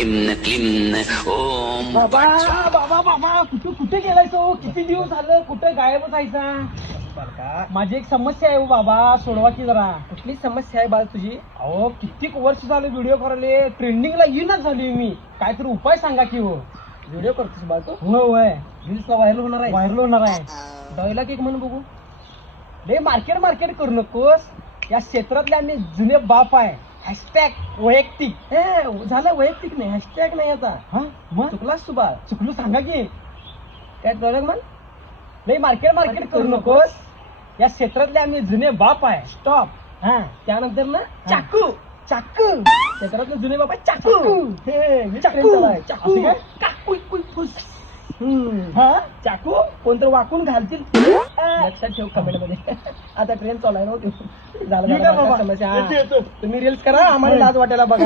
Climb climb ओम बाबा बाबा बाबा कुठे कुठे गेलाय तो? किती दिवस झालं कुठे गायबच व्हायचा? माझी एक समस्या आहे हो बाबा, सोडवा की जरा. कुठली समस्या आहे बाळ तुझी? अहो कित्येक वर्ष झाले व्हिडिओ करायले, ट्रेंडिंगला येईनच झाली मी. काहीतरी उपाय सांगा की हो. व्हिडिओ करतोस बाळ तू? होय होय, रील्सला व्हायरल होणार आहे. व्हायरल होणार आहे. डायलॉग एक म्हणून बघू. लय मार्केट करू नकोस. या क्षेत्रातले आम्ही जुने बाप आहे. हॅशटॅग वैयक्तिक. हे झालं वैयक्तिक नाही, हॅशटॅग नाही आता. हा मग चुकलास तू बाळ. चुकलो सांगा की. काय डायलॉग म्हण. लय मार्केट करू नकोस. या क्षेत्रातले आम्ही जुने बाप आहे. स्टॉप. हा त्यानंतर ना चाकू. चाकू. क्षेत्रातले जुने बाबा चाकू. हे चाकू. चाकू. असं काय? काकू कुई फुस. हा चाकू कोणतर वाकून घालतील. लक्षात ठेव कमेंट मध्ये. आता ट्रेन चालू आहे ना. झालं ठीक आहे बाबा. समस्या. येतो. तुम्ही रील्स करा, आम्हाला लाज वाटायला बघा.